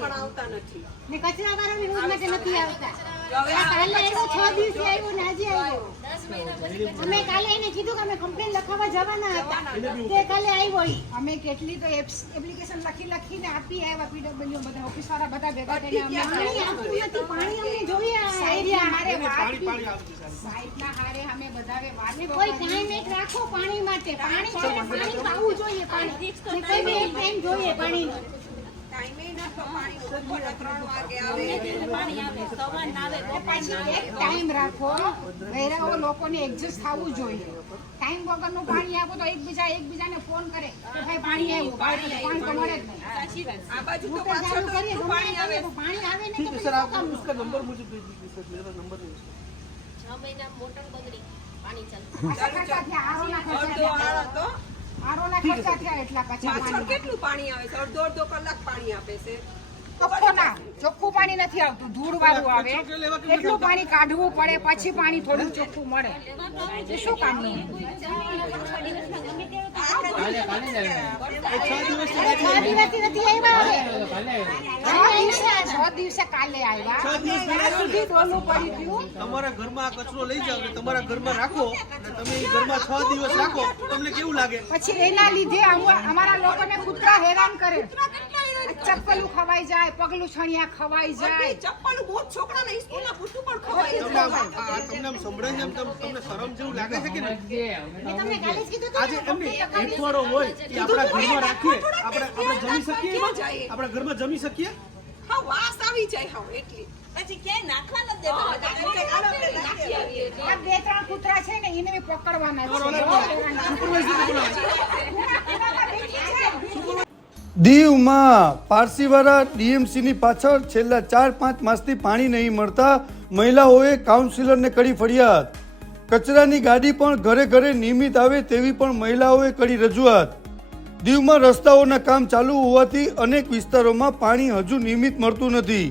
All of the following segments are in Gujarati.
પણ આવતા નથી ને કચરા વાળા બી રોજ માટે નથી આવતા. કાલે આવ્યો 6 દિવસે આવ્યો ને આજે આવ્યો. અમે કાલે એને કીધું કે અમે કમ્પ્લેન લખાવવા જવાના હતા તે કાલે આવ્યો. અમે કેટલી તો એપ્લિકેશન લખીને આપી આવ્યા પીડબ્લ્યુ બધા ઓફિસ વાળા બધા ભેગા થઈને અમને પાણી આવતું નથી. પાણી અમને જોઈએ સાઈરિયા હારે સાઈડના હારે અમે બધાએ વાત કોઈ ટાઈમ એક રાખો પાણી માટે. પાણી છે ને પાણી પાવું જોઈએ. પાણી કોઈ બી એક ટાઈમ જોઈએ પાણીનો. ટાઈમે ન તો પાણી ઉપર 3 વાગે આવે પાણી આવે સવાર ના આવે તો પછી એક ટાઈમ રાખો. વહેરાઓ લોકોને એડજસ્ટ થવું જોઈએ. ટાઈમ વગરનું પાણી આપો તો એકબીજાને ફોન કરે કે ભાઈ પાણી આવ્યું. પાણી તો મળે જ નહીં. સાચી વાત. આ બાજુ તો મોટર ચાલુ કરીએ તો પાણી આવે પાણી આવે ને ठीक है सर, आप उसका नंबर मुझे भेज दीजिए सर, मेरा नंबर नहीं है 6 महीना मोटर बगड़ी पानी चालू. આટલા ખર્ચા થયા, આરોના ખર્ચા અડધો થયા. આળો તો આરોના ખર્ચા થયા એટલા કચરા પાછળ પાણી. કેટલું પાણી આવે છે? અડધો કલાક પાણી આપે છે. ચોખ્ખું ના, ચોખ્ખું પાણી નથી આવતું, ધૂળ વાળું આવે. એટલું પાણી કાઢવું પડે પછી પાણી થોડું ચોખ્ખું મળે. એ શું કામનું? 6 દિવસે કાલે આવ્યા. ત્યાં સુધી ડોલું પડી ગયું. તમારા ઘરમાં કચરો લઈ જાવ ને તમારા ઘરમાં રાખો અને તમે એ ઘરમાં 6 દિવસ રાખો તમને કેવું લાગે? પછી એના લીધે અમારા લોકોને કૂતરા હેરાન કરે. ચપ્પલું ખવાઈ જાય, પગલું છણિયા ખવાઈ જાય. ચપ્પલ બહુ છોકરાને સ્કૂલમાં પૂછવું પણ ખવાય તમને આમ સંભળાય છે, તમને શરમ જેવું લાગે છે કે નહીં? તમને કાલે જ કીધું હતું આજે એમની હેઠવાડો હોય એ આપણા ઘરમાં રાખીએ, આપણે જમી શકીએ એમાં? આપણા ઘરમાં જમી શકીએ? હા, વાસ આવી જાય હા એટલી. પછી ક્યાંય નાખવા ન દેવા. આ 2-3 કૂતરા છે ને એને બી પકડવાના છે. દીવમાં પારસીવાડા ડીએમસીની પાછળ છેલ્લા 4-5 માસથી પાણી નહીં મળતા મહિલાઓએ કાઉન્સિલરને કરી ફરિયાદ. કચરાની ગાડી પણ ઘરે ઘરે નિયમિત આવે તેવી પણ મહિલાઓએ કરી રજૂઆત. દીવમાં રસ્તાઓના કામ ચાલુ હોવાથી અનેક વિસ્તારોમાં પાણી હજુ નિયમિત મળતું નથી.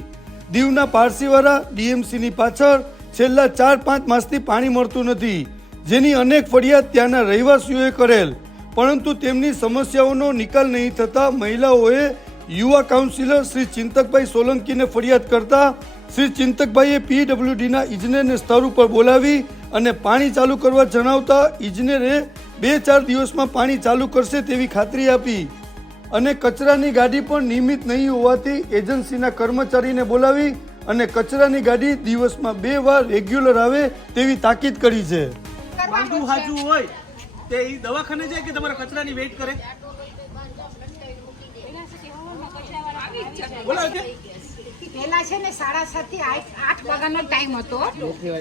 દીવના પારસીવાડા ડીએમસીની પાછળ છેલ્લા 4-5 માસથી પાણી મળતું નથી, જેની અનેક ફરિયાદ ત્યાંના રહેવાસીઓએ કરેલ, પરંતુ તેમની સમસ્યાઓનો નિકાલ નહીં થતા મહિલાઓએ યુવા કાઉન્સિલર શ્રી ચિંતકભાઈ સોલંકીને ફરિયાદ કરતા શ્રી ચિંતકભાઈએ પીડબ્લ્યુડીના ઇજનેરને સ્થળ ઉપર બોલાવી અને પાણી ચાલુ કરવા જણાવતા ઇજનેરે 2-4 દિવસમાં પાણી ચાલુ કરશે તેવી ખાતરી આપી અને કચરાની ગાડી પણ નિયમિત નહીં હોવાથી એજન્સીના કર્મચારીને બોલાવી અને કચરાની ગાડી દિવસમાં 2 વાર રેગ્યુલર આવે તેવી તાકીદ કરી છે. માંદું હાજુ હોય તે ઈ દવાખાને જાય કે તમારા કચરાની વેઇટ કરે? બોલાવ કે પેલા છે ને 7:30 થી 8 વાગ્યાનો ટાઈમ હતો.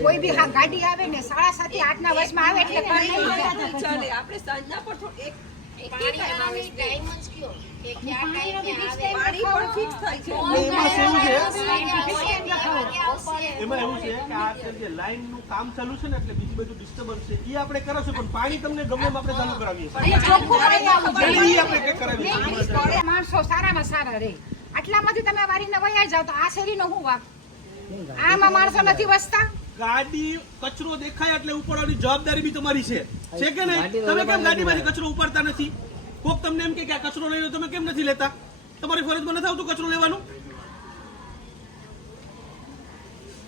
કોઈ બી ગાડી આવે ને 7:30 થી 8 ના વચમાં આવે એટલે કામ નહીં થાય. ચાલે આપણે સાંજના પર થોડું એક ટાઈમ જ કયો કે ક્યાં ટાઈમે આવે. પાણી પણ ફિક્સ થાય છે. એમાં એવું છે કે આ જે લાઈનનું કામ ચાલુ છે ને એટલે બીજી બધું ડિસ્ટર્બન્સ છે એ આપણે કરાવશું, પણ પાણી તમને ગમે એમ આપણે ચાલુ કરાવીએ છીએ. ચોખ્ખું કરી આવવું ઈ જોઈએ. આપણે કંઈક કરાવીએ છીએ. માણસો સારામાં સારા રહે. આટલામાંથી તમે વારીને વયા જાવ તો આ શેરીનો શું વાક? આમાં માણસો નથી વસતા. ગાડી કચરો દેખાય એટલે ઉપાડવાની જવાબદારી બી તમારી છે કે નહીં? તમે કેમ ગાડીમાંથી કચરો ઉપાડતા નથી? કોક તમને એમ કે આ કચરો લઈ લો, તમે કેમ નથી લેતા? તમારી ફરજમાં નથી આવતું કચરો લેવાનું?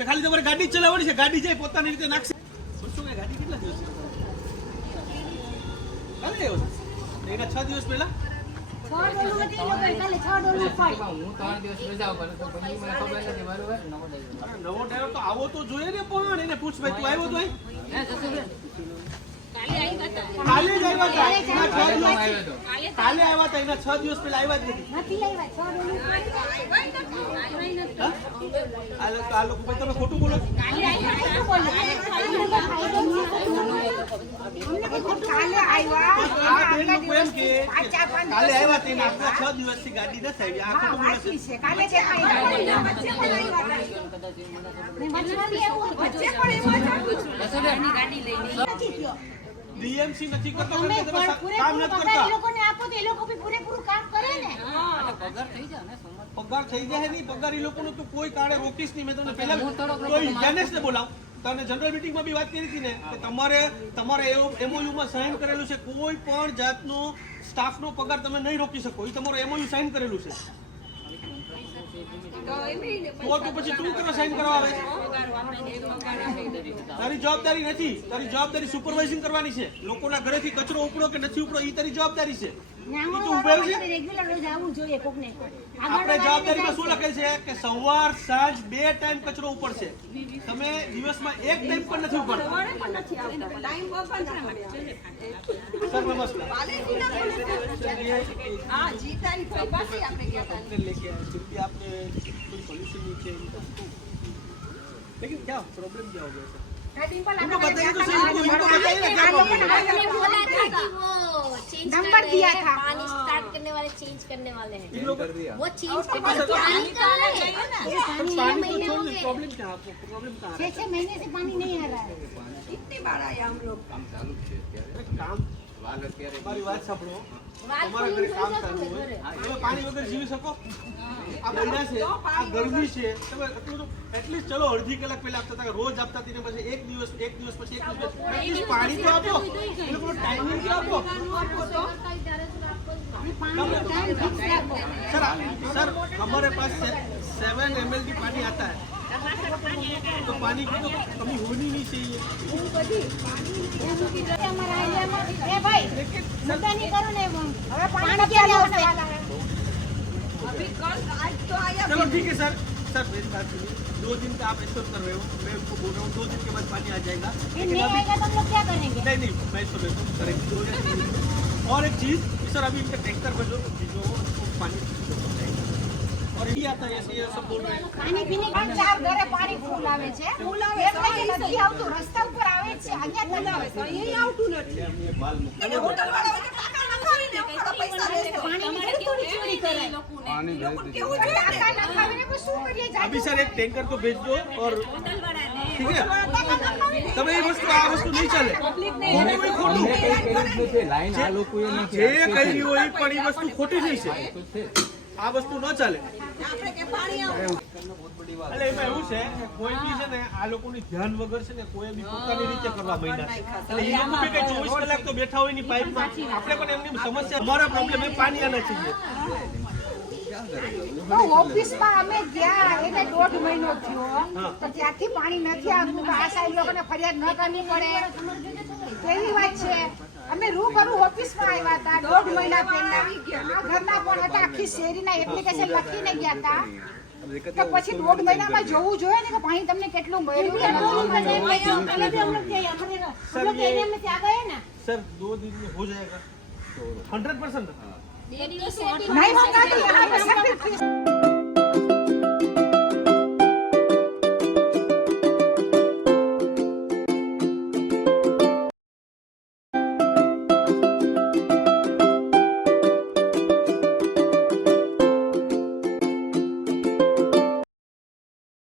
ખાલી તમારે ગાડી જ ચલાવવાની છે, ગાડી જાય પોતાની રીતે નાખશે. શું કે ગાડી કેટલા દિવસ કાલે આવ્યો છે? એના 6 દિવસ પહેલા 6 ડોલું હતી લોકો કાલે 6 ડોલું પાડી. હું 3 દિવસ રજા ઉપર હતો પણ મને ખબર નથી બરોબર. અરે નવો ડ્રાઈવર તો આવો તો જોઈએ ને, પણ એને પૂછ ભાઈ તું આવ્યો તો અહીં? કાલે જ આવ્યા હતા. કાલે આવ્યા હતા, એના 6 દિવસ પહેલા આવ્યા જ નથી. નથી આવ્યા 6 ડોલું પાડી. આ લોકો ભાઈ તમે ખોટું બોલો છો. કાલે આવ્યા. આ બેન લોકો એમ કે કાલે આવ્યા તેને આટલા 6 દિવસથી ગાડી નથી આવી. આ ખોટું બોલે છે. છે કાલે દેખાય. ડીએમસી નથી કરતો તમે કે તમે કામ પૂરેપૂરું નથી પગાર એ કરતા. લોકોને આપો તો એ લોકો બી પૂરેપૂરું કામ કરે ને. પગાર થઈ જાય નહીં, પગાર એ લોકોનો તો કોઈ કાળે રોકીશ નહીં. મેં તમને પહેલા કોઈ ગણેશને બોલાવ, તને જનરલ મીટિંગમાં બી વાત કરી હતી ને કે તમારે એમઓયુ માં સાઇન કરેલું છે, કોઈ પણ જાતનો સ્ટાફનો પગાર તમે નહીં રોકી શકો. એ તમારો એમઓયુ સાઇન કરેલું છે. તો તું પછી તું કરવા સાઈન કરવા આવે તારી જવાબદારી નથી. તારી જવાબદારી સુપરવાઇઝિંગ કરવાની છે. લોકોના ઘરેથી કચરો ઉપડો કે નથી ઉપડો એ તારી જવાબદારી છે. ઈ તું ઉભેલ છે. રેગ્યુલર રોજ આવવું જોઈએ કોકને આપણે જવાબદારીમાં શું લખેલ છે કે સવાર સાંજ 2 ટાઈમ કચરો ઉપડશે. તમે દિવસમાં 1 ટાઈમ પણ નથી ઉપાડતા. ટાઈમ વગર ના મળે. સર નમસ્કાર. હા જીતાની પાસે આપણે ગયા હતા. लेके आए फिर भी आपने कोई सॉल्यूशन नहीं किया लेकिन क्या प्रॉब्लम क्या हो गया सर इनको बताइए तो सही इनको बताइए ना क्या प्रॉब्लम है हमने बोला था कि वो चेंज नंबर दिया था। पानी स्टार्ट करने वाले चेंज करने वाले हैं इन लोग वो चेंज करने पानी का है पानी को छोड़ दो प्रॉब्लम क्या आपको प्रॉब्लम कहाँ है 6 महीने से पानी नहीं आ रहा है कितनी बार आए हम लोग काम हमारी बात साંભળો તમારા ઘરે કામ ચાલુ હોય તમે પાણી વગર જીવી શકો આ મહિના છે આ ગરમી છે તમે એટલું એટલીસ્ટ ચલો અડધી કલાક પહેલા આપતા હતા રોજ આપતા હતી ને પછી એક દિવસ પછી એક દિવસ એટલીસ્ટ પાણી તો આપો એ લોકોનો ટાઈમિંગ તો આપો सर सर हमारे पास 7 ml की पानी आता है तो पानी की तो कमी होनी नहीं चाहिए ए भाई मुद्दा नहीं करो ने હવે પાણી ક્યારે આવશે अभी कल आज तो आया चलो ठीक है सर सर मेरी बात सुनिए 2 दिन का आप ऐसा कर रहे हो मैं उसको बोल रहा हूँ 2 दिन के बाद पानी आ जाएगा फिर नहीं आएगा तो हम लोग क्या करेंगे नहीं नहीं मैं इसको देखो करेंगे और एक चीज सर अभी इनका टैंकर में जो पानी और ये आता है ऐसे ये सब बोल रहे हैं पानी पीने का 4 ઘરે પાણી ફૂલ આવે છે એટલે કે નથી આવતું રસ્તા ઉપર આવે છે અહીંયા તક આવે છે અહીં આવતું નથી અને હોટલ વાળા હોય તો ટાકા નખાવીને થોડા પૈસા લેશે पानी में थोड़ी चोरी कराए એ લોકો કેવું જોઈએ ટાકા નખાવીને પછી શું કરીએ अभी सर एक टैंकर को भेज दो और ठीक है તમે એ વસ્તુ આ વસ્તુ નહીં ચાલે ખોટું લાઈન આ લોકોએ જે કહી હોય પણ એ વસ્તુ ખોટી થઈ છે આ વસ્તુ ન ચાલે આપણે કે પાણી આવે એટલે એમાં એવું છે કે કોઈ બી છે ને આ લોકોની ધ્યાન વગર છે ને કોઈ બી પોતાની રીતે કરવા માંડ્યા છે. એટલે એ લોકો બી કઈ 24 કલાક તો બેઠા હોય ની પાઇપમાં આપણે પણ એમની સમસ્યા અમારા પ્રોબ્લેમ એ પાણી આના चाहिए તો ઓફિસમાં અમે ગયા એટલે 1.5 મહિનો થયો તો ત્યાંથી પાણી નથી આવતું તો આ સાહેબ લોકોને ફરિયાદ ન કરવી પડે એવી વાત છે અમે રૂબરૂ ઓફિસમાં આવ્યા હતા 1.5 મહિના પહેલા આ ઘરના પણ હતા આખી શેરીના એપ્લિકેશન લખીને ગયા હતા તો પછી 1.5 મહિનામાં જોવું જોઈએ ને કે પાણી તમને કેટલું મળ્યું हम लोग एरिया में से आ गए ना सर 2 दिन में हो जाएगा 100%। नहीं होगा तो यहाँ पे सर्टिफिकेट